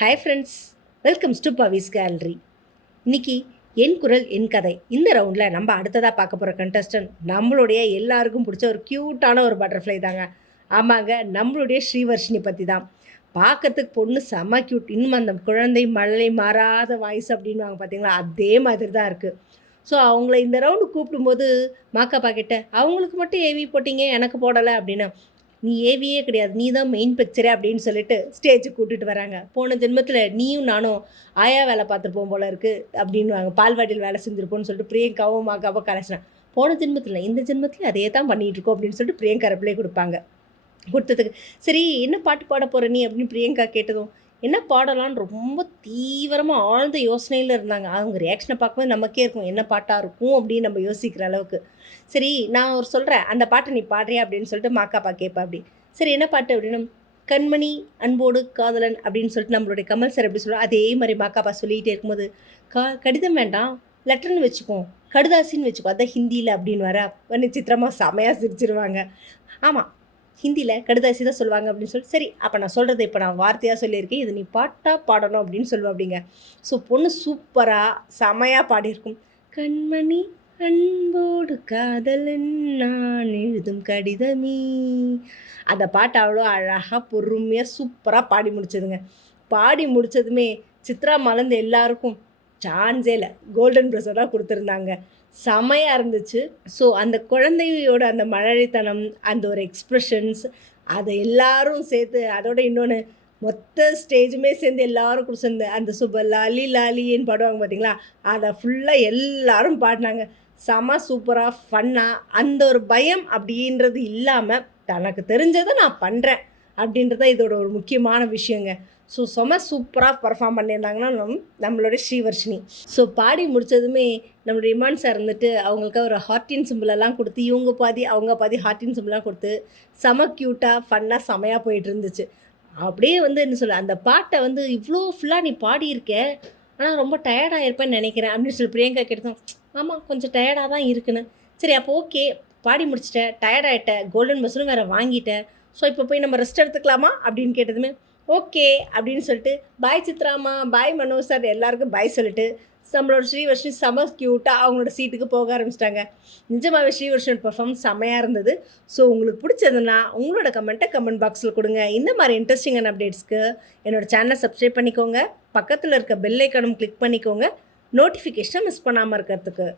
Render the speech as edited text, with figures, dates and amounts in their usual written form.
Hi friends, welcomes to Pavi's gallery. இன்னைக்கு என் குரல் என் கதை இந்த ரவுண்டில் நம்ம அடுத்ததாக பார்க்க போகிற கண்டஸ்டன்ட் நம்மளுடைய எல்லாருக்கும் பிடிச்ச ஒரு க்யூட்டான ஒரு பட்டர்ஃப்ளை தாங்க. ஆமாங்க, நம்மளுடைய ஸ்ரீவர்ஷினி பற்றி தான். பார்க்கறதுக்கு பொண்ணு செம்ம க்யூட். இன்னும் அந்த குழந்தை மழலை மாறாத வாய்ஸ் அப்படின்வாங்க பார்த்தீங்களா, அதே மாதிரி தான் இருக்குது. ஸோ அவங்கள இந்த ரவுண்டு கூப்பிடும்போது மாக்காப்பா கிட்ட அவங்களுக்கு மட்டும் ஏவி போட்டிங்க எனக்கு போடலை அப்படின்னா, நீ ஏவியே கிடையாது, நீ தான் மெயின் பிக்சரே அப்படின்னு சொல்லிட்டு ஸ்டேஜுக்கு கூட்டிகிட்டு வராங்க. போன ஜென்மத்தில் நீயும் நானும் ஆயா வேலை பார்த்துருப்போம் போல இருக்குது அப்படின்வாங்க. பால்வாடியில் வேலை செஞ்சுருப்போம்னு சொல்லிட்டு பிரியங்காவும் மாக்காவும் கலைச்சினா, போன ஜென்மத்தில் இந்த ஜென்மத்தில் அதே தான் பண்ணிகிட்டு இருக்கோம் அப்படின்னு சொல்லிட்டு பிரியங்கா ரெப்ளே கொடுப்பாங்க. கொடுத்ததுக்கு சரி என்ன பாட்டு பாட போகிற நீ அப்படின்னு பிரியங்கா கேட்டதும் என்ன பாடலான்னு ரொம்ப தீவிரமாக ஆழ்ந்த யோசனையில் இருந்தாங்க. அவங்க ரியாக்ஷனை பார்க்கும்போது நமக்கே இருக்கும் என்ன பாட்டாக இருக்கும் அப்படின்னு நம்ம யோசிக்கிற அளவுக்கு. சரி நான் ஒரு சொல்கிறேன், அந்த பாட்டை நீ பாடுறியா அப்படின்னு சொல்லிட்டு மாக்காப்பா கேட்பா. அப்படி சரி என்ன பாட்டு அப்படின்னு, கண்மணி அன்போடு காதலன் அப்படின்னு சொல்லிட்டு நம்மளுடைய கமல் சார் எப்படி சொல்லுவோம் அதே மாதிரி மாக்காப்பா சொல்லிகிட்டே இருக்கும்போது, கடிதம் வேண்டாம் லெட்டர்னு வச்சுப்போம், கடுதாசின்னு வச்சுக்கோ, அதான் ஹிந்தியில் அப்படின்னு வர சித்திரமாக செமையாக சிரிச்சிருவாங்க. ஆமாம், ஹிந்தியில் கடுதாசி தான் சொல்லுவாங்க அப்படின்னு சொல்லி, சரி அப்போ நான் சொல்கிறது இப்போ நான் வார்த்தையாக சொல்லியிருக்கேன், இது நீ பாட்டாக பாடணும் அப்படின்னு சொல்லுவேன் அப்படிங்க. ஸோ பொண்ணு சூப்பராக செமையாக பாடியிருக்கும். கண்மணி அன்போடு காதலன் நான் எழுதும் கடிதமே, அந்த பாட்டு அவ்வளோ அழகாக பொறுமையாக சூப்பராக பாடி முடிச்சதுங்க. பாடி முடித்ததுமே சித்ரா மலர்ந்து எல்லாருக்கும் சான்ஸே இல்லை, கோல்டன் ப்ரெஸ்ஸை தான் கொடுத்துருந்தாங்க. செமையாக இருந்துச்சு. ஸோ அந்த குழந்தையோட அந்த மழலைத்தனம், அந்த ஒரு எக்ஸ்ப்ரெஷன்ஸ், அதை எல்லாரும் சேர்த்து அதோட இன்னொன்று மொத்த ஸ்டேஜுமே சேர்ந்து எல்லோரும் கொடுத்துருந்து அந்த லாலி லாலின்னு பாடுவாங்க பார்த்தீங்களா, அதை ஃபுல்லாக எல்லோரும் பாடினாங்க. செம சூப்பராக ஃபன்னாக, அந்த ஒரு பயம் அப்படின்றது இல்லாமல் தனக்கு தெரிஞ்சதை நான் பண்ணுறேன் அப்படின்றது தான் இதோட ஒரு முக்கியமான விஷயங்க. ஸோ செம சூப்பராக பர்ஃபார்ம் பண்ணியிருந்தாங்கன்னா நம்மளோட ஸ்ரீவர்ஷினி. ஸோ பாடி முடித்ததுமே நம்மளுடைய இமான் சார் இருந்துட்டு அவங்களுக்கு ஒரு ஹார்டின் சிம்பிளெல்லாம் கொடுத்து, இவங்க பாதி அவங்க பாதி ஹார்டின் சிம்பிளாக கொடுத்து செம க்யூட்டாக ஃபன்னாக செமையாக போயிட்டு இருந்துச்சு. அப்படியே என்ன சொல்ல, அந்த பாட்டை இவ்வளோ ஃபுல்லாக நீ பாடியிருக்க, ஆனால் ரொம்ப டயர்டாக இருப்பேன்னு நினைக்கிறேன் அப்படின்னு சொல்லி பிரியங்கா கேட்டதும், ஆமாம் கொஞ்சம் டயர்டாக தான் இருக்குன்னு. சரி அப்போ ஓகே, பாடி முடிச்சிட்டேன், டயர்டாகிட்டேன், கோல்டன் பஸ்ஸும் வேறு வாங்கிட்டேன், ஸோ இப்போ போய் நம்ம ரெஸ்ட் எடுத்துக்கலாமா அப்படின்னு கேட்டதுமே ஓகே அப்படின்னு சொல்லிட்டு பாய் சித்ராமா, பாய் மனோஜ் சார் எல்லாருக்கும் பாய் சொல்லிட்டு நம்மளோட ஸ்ரீவர்ஷினி செம க்யூட்டாக அவங்களோட சீட்டுக்கு போக ஆரம்பிச்சிட்டாங்க. நிஜமாகவே ஸ்ரீவர்ஷினி பர்ஃபார்மன்ஸ் செம்மையாக இருந்தது. ஸோ உங்களுக்கு பிடிச்சதுன்னா உங்களோட கமெண்ட்டை கமெண்ட் பாக்ஸில் கொடுங்க. இந்த மாதிரி இன்ட்ரெஸ்டிங்கான அப்டேட்ஸ்க்கு என்னோடய சேனலை சப்ஸ்கிரைப் பண்ணிக்கோங்க, பக்கத்தில் இருக்க பெல் ஐக்கானும் கிளிக் பண்ணிக்கோங்க, நோட்டிஃபிகேஷனை மிஸ் பண்ணாமல் இருக்கிறதுக்கு.